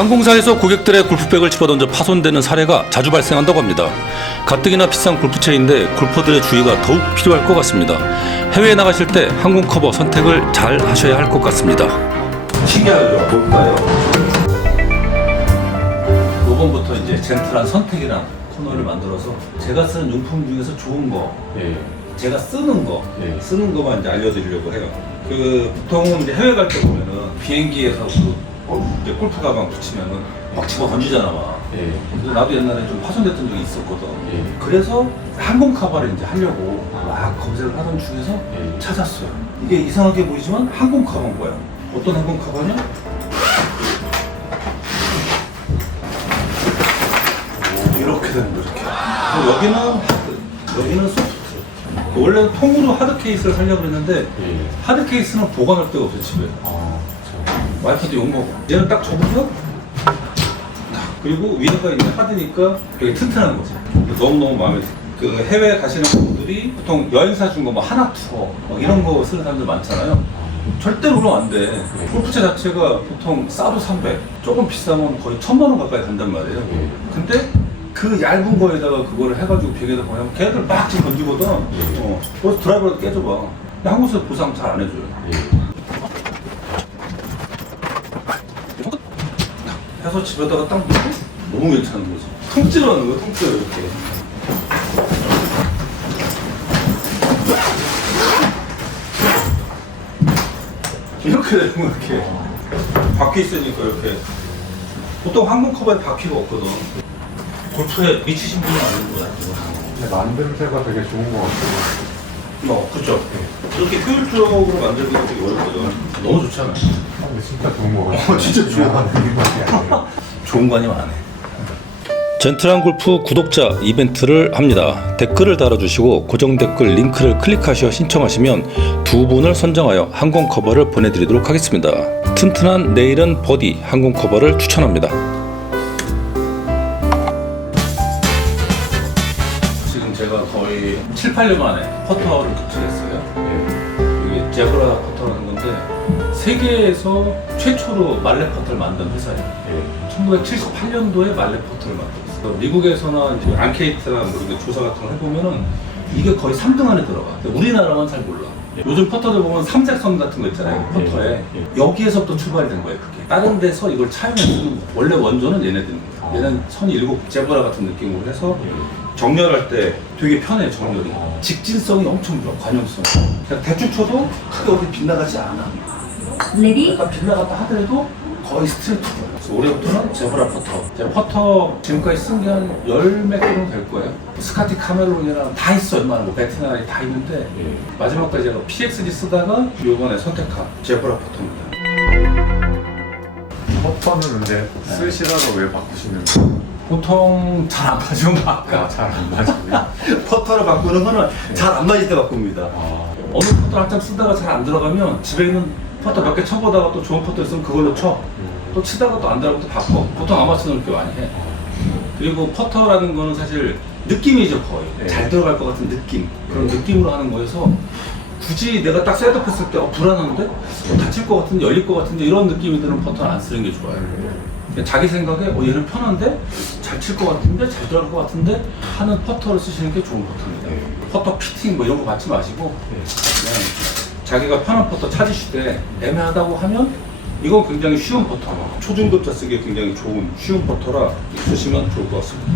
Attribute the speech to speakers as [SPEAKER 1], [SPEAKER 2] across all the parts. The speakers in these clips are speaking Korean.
[SPEAKER 1] 항공사에서 고객들의 골프백을 집어던져 파손되는 사례가 자주 발생한다고 합니다. 가뜩이나 비싼 골프채인데 골퍼들의 주의가 더욱 필요할 것 같습니다. 해외에 나가실 때 항공 커버 선택을 잘 하셔야 할 것 같습니다. 신기하죠? 뭘까요? 이번부터 이제 젠틀한 선택이란 코너를 만들어서 제가 쓰는 용품 중에서 좋은 거,
[SPEAKER 2] 예.
[SPEAKER 1] 제가 쓰는 거,
[SPEAKER 2] 네.
[SPEAKER 1] 쓰는 거만 이제 알려드리려고 해요. 그 보통은 이제 해외 갈 때 보면은 비행기에서 그 이제 골프 가방 붙이면은 막 집어 던지잖아 막.
[SPEAKER 2] 예.
[SPEAKER 1] 나도 옛날에 좀 파손됐던 적이 있었거든.
[SPEAKER 2] 예.
[SPEAKER 1] 그래서 항공 카바를 이제 하려고 막 검색을 하던 중에서
[SPEAKER 2] 예.
[SPEAKER 1] 찾았어요. 이게 이상하게 보이지만 항공 카바인 거야. 어떤 항공 카바냐? 이렇게 되는 거 이렇게. 그리고 여기는 하드, 여기는 소프트. 원래 통으로 하드 케이스를 살려고 그랬는데
[SPEAKER 2] 예.
[SPEAKER 1] 하드 케이스는 보관할 데가 없어 집에.
[SPEAKER 2] 아, 참.
[SPEAKER 1] 와이프도 욕먹어. 얘는 딱 딱. 그리고 위에가 이제 하드니까 되게 튼튼한 거지. 너무너무 마음에 들어. 그 해외 가시는 분들이 보통 여행사 준 거 뭐 하나 투어 뭐 이런 거 쓰는 사람들 많잖아요. 절대로 그러면 안 돼. 골프채 자체가 보통 싸도 300, 조금 비싸면 거의 1000만 원 가까이 간단 말이에요.
[SPEAKER 2] 예.
[SPEAKER 1] 근데 그 얇은 거에다가 그거를 해가지고 비행에다 보내면 걔들 막 지금 던지거든.
[SPEAKER 2] 예.
[SPEAKER 1] 어. 그래서 드라이버를 깨져봐. 한국에서 보상 잘 안 해줘요. 해서 집에다가 딱 놓고 너무 괜찮은 거지. 통째로 하는 거야, 통째로 이렇게. 이렇게 되는 거 이렇게. 바퀴 있으니까 이렇게. 보통 항공 커버에 바퀴가 없거든. 골프에 미치신 분은 아닌 거야.
[SPEAKER 2] 근데 만듦새가 되게 좋은 것 같아요.
[SPEAKER 1] 어, 그쵸. 이렇게 효율적으로 만들기가 되게 어렵거든. 너무 좋잖아.
[SPEAKER 2] 아, 근데 진짜 좋은 것 같아요.
[SPEAKER 1] 어, 진짜 같아.
[SPEAKER 2] 이것이 아니에요.
[SPEAKER 1] 좋은 거 아니면 안 해. 젠틀한 골프 구독자 이벤트를 합니다. 댓글을 달아주시고 고정 댓글 링크를 클릭하셔 신청하시면 두 분을 선정하여 항공 커버를 보내드리도록 하겠습니다. 튼튼한 내일은 버디 항공 커버를 추천합니다. 지금 제가 거의 7, 8년 만에 퍼터를 도착했어요.
[SPEAKER 2] 예.
[SPEAKER 1] 제브라 퍼터라는 건데 세계에서 최초로 말레 퍼터를 만든 회사예요.
[SPEAKER 2] 예.
[SPEAKER 1] 1978년도에 말레 포트를 만들었어요. 미국에서나 이제 앙케이트나 뭐 이렇게 조사 같은 거 해보면은 이게 거의 3등 안에 들어가. 근데 우리나라만 잘 몰라. 요즘 퍼터들 보면 삼색선 같은 거 있잖아요. 퍼터에.
[SPEAKER 2] 예,
[SPEAKER 1] 여기에서부터 출발이 된 거예요, 그게. 다른 데서 이걸 차용해 쓰는 거예요. 원래 원조는 얘네들인 거예요. 얘는 선이 일곱 제브라 같은 느낌으로 해서
[SPEAKER 2] 예.
[SPEAKER 1] 정렬할 때 되게 편해, 정렬이.
[SPEAKER 2] 어.
[SPEAKER 1] 직진성이 엄청 좋아, 관용성. 그냥 대충 쳐도 크게 어디 빗나가지 않아.
[SPEAKER 3] 레디
[SPEAKER 1] 약간 빗나갔다 하더라도 거의 스트레이트예요. 그래서 올해부터는 제브라 퍼터. 제가 퍼터 지금까지 쓴 게 한 열몇 개는 될 거예요. 스카티 카멜론이랑 다 있어, 웬만한 거. 베트남이 다 있는데
[SPEAKER 2] 예.
[SPEAKER 1] 마지막까지 제가 PXG 쓰다가 이번에 선택한 제브라 퍼터입니다.
[SPEAKER 2] 퍼터는 근데 쓰시다가 왜 바꾸시는 거예요?
[SPEAKER 1] 보통 잘 안 맞으면 바꿔.
[SPEAKER 2] 아, 잘안 맞으네요.
[SPEAKER 1] 퍼터를 바꾸는 거는 잘 안 맞을 때 바꿉니다.
[SPEAKER 2] 아,
[SPEAKER 1] 어느 퍼터를 한참 쓰다가 잘 안 들어가면 집에 있는 퍼터 몇 개 쳐보다가 또 좋은 퍼터 있으면 그걸로 쳐. 또 치다가 또 안 들어가면 또 바꿔. 보통 아마추어는 그렇게 많이 해. 그리고 퍼터라는 거는 사실 느낌이죠 거의
[SPEAKER 2] 네.
[SPEAKER 1] 잘 들어갈 것 같은 느낌 그런 느낌으로 하는 거여서 굳이 내가 딱 셋업했을 때 어, 불안한데 어, 다칠 것 같은데 열릴 것 같은데 이런 느낌이 드는 퍼터는 안 쓰는 게 좋아요 그냥 자기 생각에 어 얘는 편한데 잘 칠 것 같은데 잘 들어갈 것 같은데 하는 퍼터를 쓰시는 게 좋은 퍼터입니다
[SPEAKER 2] 네.
[SPEAKER 1] 퍼터 피팅 뭐 이런 거 받지 마시고
[SPEAKER 2] 예.
[SPEAKER 1] 그냥 자기가 편한 퍼터 찾으시되 애매하다고 하면 이건 굉장히 쉬운 퍼터 초중급자 쓰기에 굉장히 좋은 쉬운 퍼터라 쓰시면 좋을 것 같습니다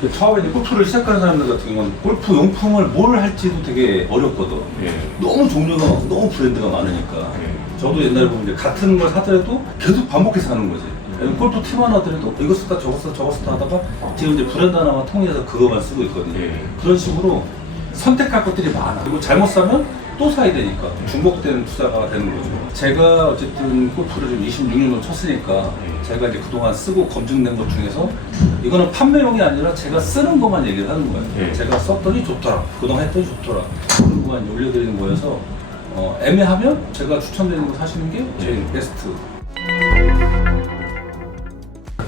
[SPEAKER 1] 근데 처음에 이제 골프를 시작하는 사람들 같은 경우는 골프 용품을 뭘 할지도 되게 어렵거든
[SPEAKER 2] 예.
[SPEAKER 1] 너무 종류가 많고 너무 브랜드가 많으니까
[SPEAKER 2] 예.
[SPEAKER 1] 저도 옛날에 보면 이제 같은 걸 사더라도 계속 반복해서 하는 거지
[SPEAKER 2] 음.
[SPEAKER 1] 골프 팀만 하더라도 이거 쓰다 저거 쓰다 저거 쓰다 하다가 지금 이제 브랜드 하나만 통일해서 그거만 쓰고 있거든요
[SPEAKER 2] 예.
[SPEAKER 1] 그런 식으로 선택할 것들이 많아. 그리고 잘못 사면 또 사야 되니까 중복된 투자가 되는 거죠. 제가 어쨌든 골프를 좀 26년 정도 쳤으니까
[SPEAKER 2] 네.
[SPEAKER 1] 제가 이제 그동안 쓰고 검증된 것 중에서 이거는 판매용이 아니라 제가 쓰는 것만 얘기를 하는 거예요.
[SPEAKER 2] 네.
[SPEAKER 1] 제가 썼더니 좋더라. 그동안 했더니 좋더라. 그런 것만 올려드리는 거여서 어, 애매하면 제가 추천드리는 거 사시는 게 제일
[SPEAKER 2] 네.
[SPEAKER 1] 베스트.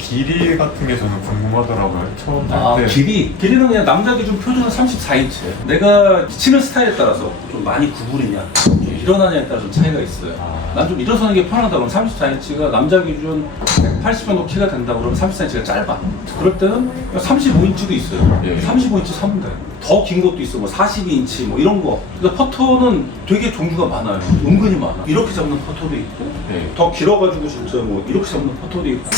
[SPEAKER 2] 길이 같은 게 저는 궁금하더라고요. 처음
[SPEAKER 1] 아,
[SPEAKER 2] 할 때.
[SPEAKER 1] 길이? 길이는 그냥 남자 기준 표준은 34인치. 내가 치는 스타일에 따라서 좀 많이 구부리냐, 좀 일어나냐에 따라 좀 차이가 있어요.
[SPEAKER 2] 아.
[SPEAKER 1] 난좀 일어서는 게 편하다 그러면 34인치가 남자 기준 180 정도 키가 된다 그러면 34인치가 짧아. 그럴 때는 35인치도 있어요.
[SPEAKER 2] 예.
[SPEAKER 1] 35인치 사면 돼. 더 긴 것도 있어. 뭐 42인치 뭐 이런 거. 그러니까 퍼터는 되게 종류가 많아요. 은근히 많아. 이렇게 잡는 퍼터도 있고
[SPEAKER 2] 네.
[SPEAKER 1] 더 길어가지고 진짜 뭐 이렇게 잡는 퍼터도 있고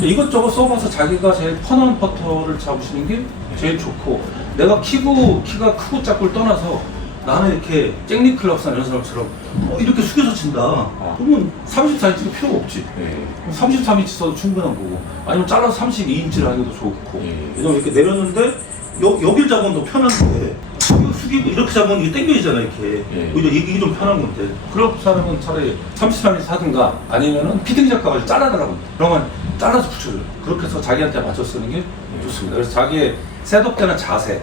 [SPEAKER 1] 이것저것 써봐서 자기가 제일 편한 퍼터를 잡으시는 게 제일 좋고 내가 키고 키가 크고 작고를 떠나서 나는 이렇게 잭니 클럽스나 이런 사람처럼 어, 이렇게 숙여서 친다. 그러면 34인치가 필요가 없지.
[SPEAKER 2] 네.
[SPEAKER 1] 33인치 써도 충분한 거고 아니면 잘라서 32인치를 하는 것도 좋고.
[SPEAKER 2] 예.
[SPEAKER 1] 왜냐면 이렇게 내렸는데 여, 여길 잡으면 더 편한데 숙이고, 숙이고 이렇게 잡으면 이게 당겨지잖아 이렇게.
[SPEAKER 2] 예.
[SPEAKER 1] 오히려 이게, 이게 좀 편한 건데. 클럽 사람은 차라리 33인치 사든가 아니면은 피팅 작가가 잘라달라고 그러면 잘라서 붙여줘요. 그렇게 해서 자기한테 맞춰 쓰는 게 좋습니다. 그래서 자기의 셋업 되는 자세.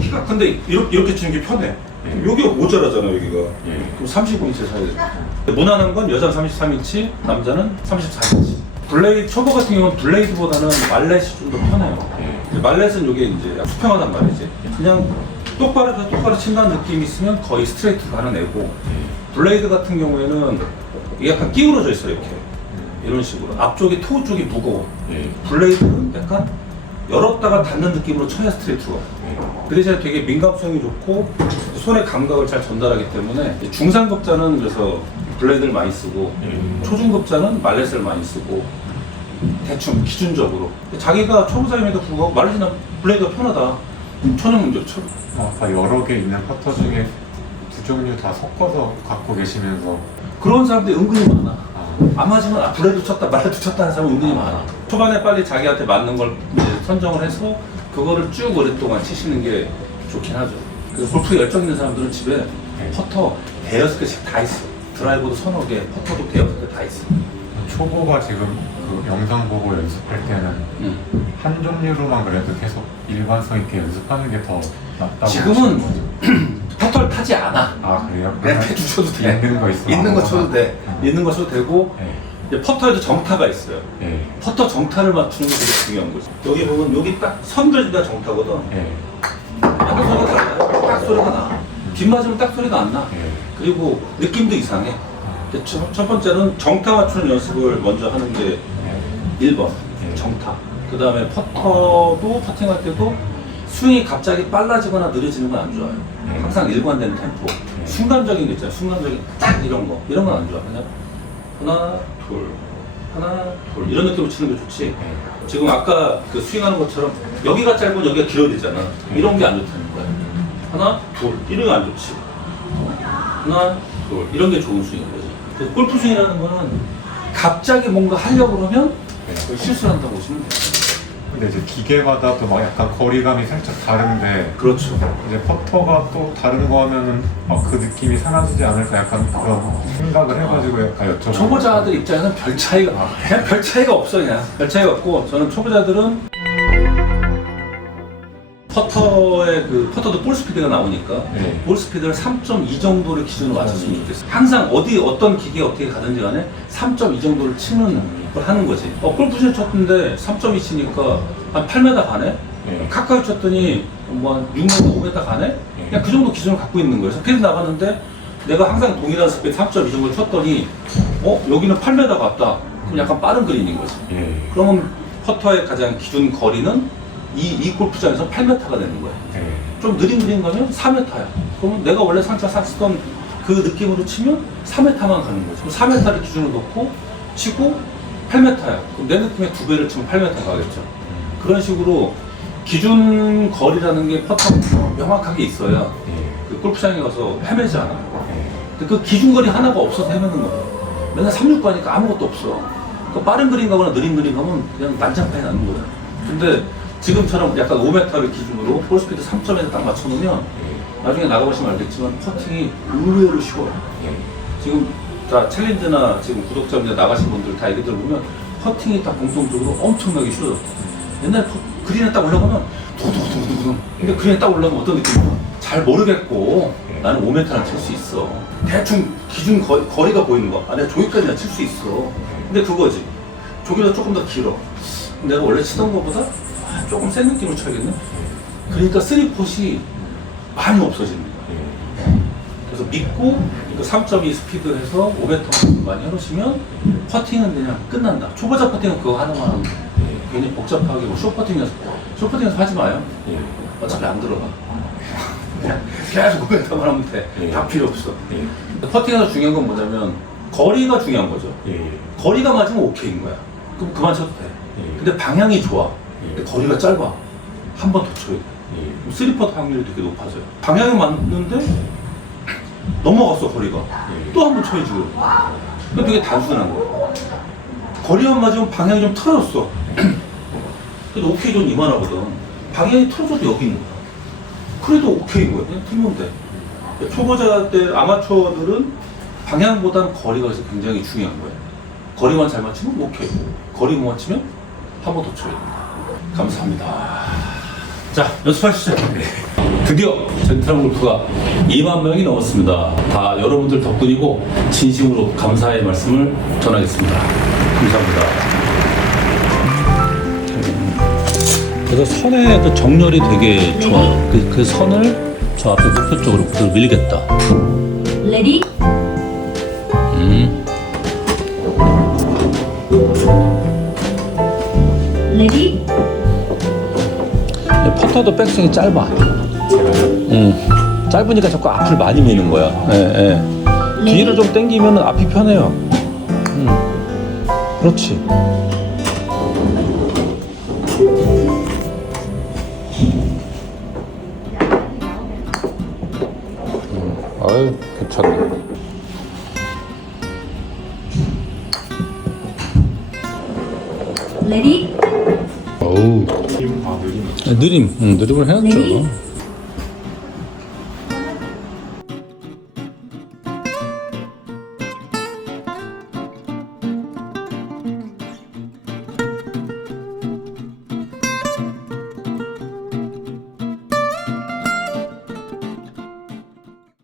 [SPEAKER 1] 키가 근데 이렇게, 이렇게 치는 게 편해
[SPEAKER 2] 예.
[SPEAKER 1] 여기가 모자라잖아 여기가
[SPEAKER 2] 예.
[SPEAKER 1] 그럼 35인치 사야 돼. 무난한 건 여자는 33인치, 남자는 34인치. 블레이드 초보 같은 경우는 블레이드보다는 말렛이 좀 더 편해요.
[SPEAKER 2] 예.
[SPEAKER 1] 말렛은 이게 이제 수평하단 말이지. 그냥 똑바로 해서 똑바로 친다는 느낌이 있으면 거의 스트레이트 가는 애고 블레이드 같은 경우에는 이게 약간 끼우러져 있어 이렇게 이런 식으로 앞쪽이 토 쪽이 무거워.
[SPEAKER 2] 예.
[SPEAKER 1] 블레이드는 약간 열었다가 닫는 느낌으로 쳐야 스트레이트가.
[SPEAKER 2] 예.
[SPEAKER 1] 그 대신에 되게 민감성이 좋고 손의 감각을 잘 전달하기 때문에 중상급자는 그래서 블레이드를 많이 쓰고
[SPEAKER 2] 예.
[SPEAKER 1] 초중급자는 말렛을 많이 쓰고 대충 기준적으로. 자기가 초보자임에도 불구하고 말렛이나 블레이드가 편하다. 천연 문제죠.
[SPEAKER 2] 어, 아까 여러 개 있는 퍼터 중에 두 종류 다 섞어서 갖고 계시면서.
[SPEAKER 1] 그런 사람들이 은근히 많아.
[SPEAKER 2] 아,
[SPEAKER 1] 안 맞으면 아, 블레이드 쳤다 말렛도 쳤다 하는 사람은 은근히 많아. 초반에 빨리 자기한테 맞는 걸 이제 선정을 해서 그거를 쭉 오랫동안 치시는 게 좋긴 하죠 그래서 골프 열정 있는 사람들은 집에 퍼터 대여섯 개씩 다 있어 드라이버도 서너 개 퍼터도 대여섯 개 다 있어
[SPEAKER 2] 초보가 지금 그 영상 보고 연습할 때는
[SPEAKER 1] 응.
[SPEAKER 2] 한 종류로만 그래도 계속 일관성 있게 연습하는 게 더 낫다고
[SPEAKER 1] 지금은
[SPEAKER 2] 보시는 거죠?
[SPEAKER 1] 퍼터를 타지 않아
[SPEAKER 2] 아 그래요?
[SPEAKER 1] 랩해 주셔도 돼
[SPEAKER 2] 있는 거 있어
[SPEAKER 1] 있는 거 쳐도 돼
[SPEAKER 2] 음.
[SPEAKER 1] 있는 거 쳐도 되고
[SPEAKER 2] 예.
[SPEAKER 1] 이제 퍼터에도 정타가 있어요
[SPEAKER 2] 예.
[SPEAKER 1] 퍼터 정타를 맞추는 게 되게 중요한 거지 여기 보면 여기 딱 선별지가 정타거든
[SPEAKER 2] 예.
[SPEAKER 1] 완전 소리가 달라요 딱 소리가 나빗 맞으면 딱 소리가 안나.
[SPEAKER 2] 예.
[SPEAKER 1] 그리고 느낌도 이상해. 첫, 첫 번째는 정타 맞추는 연습을 먼저 하는 게
[SPEAKER 2] 예.
[SPEAKER 1] 1번
[SPEAKER 2] 예.
[SPEAKER 1] 정타. 그 다음에 퍼터도 퍼팅할 때도 스윙이 갑자기 빨라지거나 느려지는 건 안 좋아요.
[SPEAKER 2] 예.
[SPEAKER 1] 항상 일관되는 템포.
[SPEAKER 2] 예.
[SPEAKER 1] 순간적인 거 있잖아요. 순간적인 딱 이런 거. 이런 건 안 좋아. 그냥 하나 둘 하나 둘. 이런 느낌으로 치는 게 좋지.
[SPEAKER 2] 예.
[SPEAKER 1] 지금 아까 그 스윙하는 것처럼 여기가 짧으면 여기가 길어야 되잖아. 이런 게 안 좋다는 거야 하나 둘. 이런 거안 좋지. 하나 둘. 이런 게 좋은 스윙인 거지. 그 골프 스윙이라는 거는 갑자기 뭔가 하려고 그러면
[SPEAKER 2] 예.
[SPEAKER 1] 그걸 실수를 한다고 보시면 돼요.
[SPEAKER 2] 근데 이제 기계마다도 막 약간 거리감이 살짝 다른데
[SPEAKER 1] 그렇죠.
[SPEAKER 2] 이제 퍼터가 또 다른 거 하면은 아, 그 느낌이 사라지지 않을까 약간 그런 생각을 해가지고 약간 여쭤보고
[SPEAKER 1] 초보자들 입장에는 별 차이가 그냥 별 차이가 없어 그냥. 별 차이가 없고 저는 초보자들은 퍼터의 그 퍼터도 볼 스피드가 나오니까
[SPEAKER 2] 네.
[SPEAKER 1] 볼 스피드를 3.2 정도를 기준으로 맞췄으면 좋겠어. 항상 어디 어떤 기계 어떻게 가든지 간에 3.2 정도를 치는 걸 하는 거지. 어 골프실 쳤는데 3.2 치니까 한 8m 가네.
[SPEAKER 2] 네.
[SPEAKER 1] 카카오 쳤더니 뭐한 6m, 5m 가네. 그냥 그 정도 기준을 갖고 있는 거예요. 그래서 필드 나갔는데 내가 항상 동일한 스피드 3.2 정도를 쳤더니 어 여기는 8m 갔다. 그럼 약간 빠른 그린인 거지.
[SPEAKER 2] 예.
[SPEAKER 1] 그러면 퍼터의 가장 기준 거리는 이, 이 골프장에서 8m가 되는 거야.
[SPEAKER 2] 예.
[SPEAKER 1] 좀 느린 그린 가면 4m야. 그러면 내가 원래 상처 샀던 그 느낌으로 치면 4m만 가는 거지. 그럼 4m를 기준으로 놓고 치고 8m야. 그럼 내 느낌의 두 배를 치면 8m 가겠죠. 그런 식으로 기준 거리라는 게 퍼터가 명확하게 있어야
[SPEAKER 2] 예.
[SPEAKER 1] 그 골프장에 가서 헤매지 않아.
[SPEAKER 2] 예.
[SPEAKER 1] 근데 그 기준 거리 하나가 없어서 헤매는 거야. 맨날 3육 가니까 아무것도 없어. 그 빠른 그림 가거나 느린 그림 가면 그냥 난장판이 나는 거야. 근데 지금처럼 약간 5m를 기준으로 볼스피드 3점에서 딱 맞춰놓으면 나중에 나가보시면 알겠지만 퍼팅이 의외로 쉬워요.
[SPEAKER 2] 예.
[SPEAKER 1] 지금 다 챌린지나 지금 구독자분들 나가신 분들 다 얘기 들어보면 퍼팅이 딱 공통적으로 엄청나게 쉬워요. 옛날 퍼- 그린에 딱 올라가면 두두두두두 근데 그린에 딱 올라가면 어떤 느낌이야? 잘 모르겠고
[SPEAKER 2] 예.
[SPEAKER 1] 나는 5m나 칠 수 있어. 대충 기준 거, 거리가 보이는 거. 아, 내가 저기까지나 칠 수 있어. 근데 그거지. 저기가 조금 더 길어. 내가 원래 치던 거보다 아, 조금 센 느낌으로 쳐야겠네. 그러니까 쓰리폿이 많이.
[SPEAKER 2] 예.
[SPEAKER 1] 그래서 믿고 그러니까 3.2 스피드 해서 500톤 많이 해놓으시면 퍼팅은 그냥 끝난다. 초보자 퍼팅은 그거 하나만 하면 돼. 괜히 복잡하게 뭐 쇼퍼팅 연습, 쇼퍼팅 연습 하지 마요.
[SPEAKER 2] 예.
[SPEAKER 1] 어차피 안 들어가. 그냥 계속 500톤만 하면 돼.
[SPEAKER 2] 예.
[SPEAKER 1] 다 필요 없어.
[SPEAKER 2] 예.
[SPEAKER 1] 퍼팅에서 중요한 건 뭐냐면 거리가 중요한 거죠.
[SPEAKER 2] 예.
[SPEAKER 1] 거리가 맞으면 오케이인 거야. 그럼 그만 쳐도 돼.
[SPEAKER 2] 예.
[SPEAKER 1] 근데 방향이 좋아.
[SPEAKER 2] 예.
[SPEAKER 1] 근데 거리가 짧아. 한 번 더 쳐야 돼.
[SPEAKER 2] 예.
[SPEAKER 1] 쓰리퍼트 확률이 되게 높아져요. 방향이 맞는데 넘어갔어 거리가.
[SPEAKER 2] 예.
[SPEAKER 1] 또 한 번 쳐야지 그럼. 그러니까 되게 단순한 거야. 거리만 맞으면 방향이 좀 틀어졌어. 근데 오케이 존 이만하거든. 방향이 틀어져도 여기 있는 거야. 그래도 오케이인 거야. 그냥 틀면 돼. 초보자 때 아마추어들은 방향보다는 거리가 그래서 굉장히 중요한 거예요. 거리만 잘 맞추면 오케이. 거리 못 맞추면 한 번 더 쳐야 됩니다. 감사합니다. 자, 연습하시죠. 드디어 젠트랑 골프가 2만 명이 넘었습니다. 다 여러분들 덕분이고 진심으로 감사의 말씀을 전하겠습니다. 감사합니다. 그래서 선의 그 정렬이 되게 좋아요. 그, 그 선을 저 앞에 목표 쪽으로 밀겠다. 퍼터도 백스윙이 짧아. 음. 짧으니까 자꾸 앞을 많이 미는 거야. 예, 예. 뒤를 좀 당기면 앞이 편해요. 음. 그렇지. 음. 아유, 괜찮네.
[SPEAKER 3] 레디
[SPEAKER 1] 어우.
[SPEAKER 2] 힘, 아,
[SPEAKER 1] 느림. 응, 느림을 해놨죠.
[SPEAKER 3] 레디